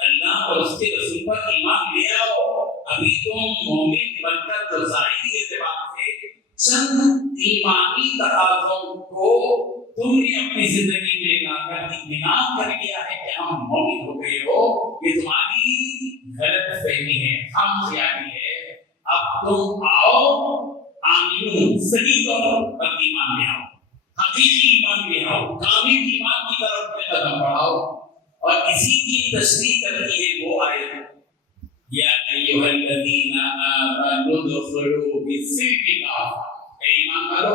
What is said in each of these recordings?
اللہ اور اس کے رسول پر ایمان لے آؤ. ابھی تم مومن بن کر تو ظاہری اعتبار سے چند ایمانی تقاضوں کو تم نے اپنی زندگی میں لا کر اطمینان کر لیا ہے کہ ہم مومن ہو گئے ہو. یہ تمہاری غلط فہمی ہے، ہم خیالی ہے. اب تم آؤ آمین صحیح طور پر ایمان لے آؤ، حقیقی ایمان لے آؤ، کامل ایمان کی طرف میں قدم بڑھاؤ. اور اسی کی تشریح کرتی ہے وہ آیت یا ایھا الذین آمنوا ادخلوا فی السلم کافہ. اے ایمان والو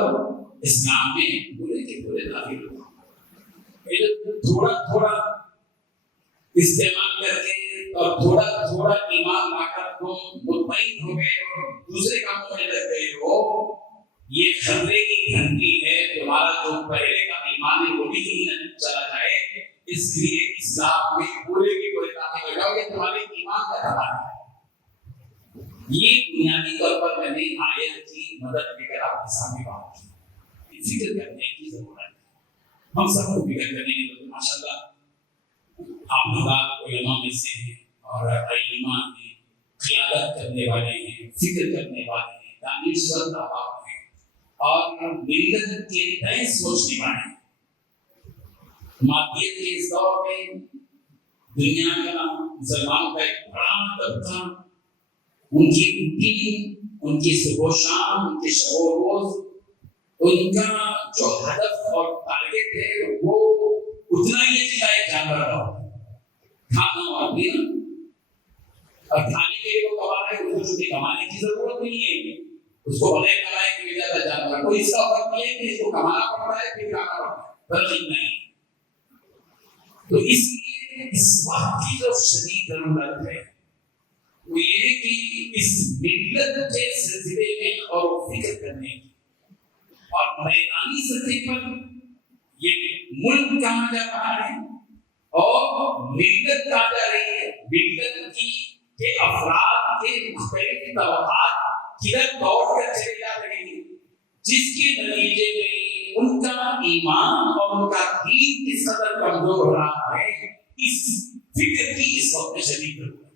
اسلام میں پورے کے پورے داخل ہو. تھوڑا تھوڑا استعمال کر کے اور تھوڑا تھوڑا ایمان لا کر تم مطمئن ہو گئے اور دوسرے کاموں میں لگ گئے ہو، یہ خطرے کی گھنٹی ہے. تمہارا جو پہلے کا ایمان ہے وہ بھی نہیں چلا جائے. اس لیے اسلام میں پورے کے پورے داخل ہو جاؤ. یہ تمہارے ایمان کا سوال ہے. یہ بنیادی طور پر میں نے آیت کی مدد لے کر آپ کے سامنے بات کی. فکر کرنے کی ضرورت ہے. ہم سب کو فکر کرنے کی ضرورت ہے. ماشاءاللہ آپ حضرات علماء میں سے ہیں اور ایمان ہیں، قیادت کرنے والے ہیں، فکر کرنے والے ہیں، دانشور احباب ہیں اور ملت کے تئیں سوچنے والے ہیں. مادیت کے اس دور میں دنیا کا مسلمانوں کا ایک بڑا طبقہ، ان کی روٹین، ان کی صبح و شام، ان کے شب و روز، ان کا جو ہدف اور ٹارگیٹ ہے وہ اتنا ہی ہے کہ جانور کا ہوتا ہے، کھانا اور پینا. اور کھانے کے لیے وہ کما رہے ہیں، اس کو کمانے کی ضرورت نہیں ہے. اس کو بغیر کمائے کے بھی زیادہ جانور. تو اس کا فرق یہ ہے کہ اس کو کمانا پڑتا ہے پھر کھانا پڑتا ہے، فرق اتنا ہی. تو اس لیے اس وقت کی جو شدید ضرورت ہے وہ یہ ہے کہ اس ملت کے سلسلے میں اور فکر کرنے کی اور میدانی سطح پر یہ ملک کہاں جا رہا ہے اور ملت کہاں جا رہی ہے. ملت کی کے افراد کے مختلف طبقات کدھر دوڑ کر چلے جا رہے ہیں، جس کے نتیجے میں ان کا ایمان اور ان کا دین کس قدر کمزور ہو رہا ہے. اس فکر کی اس وقت شدید ضرورت ہے.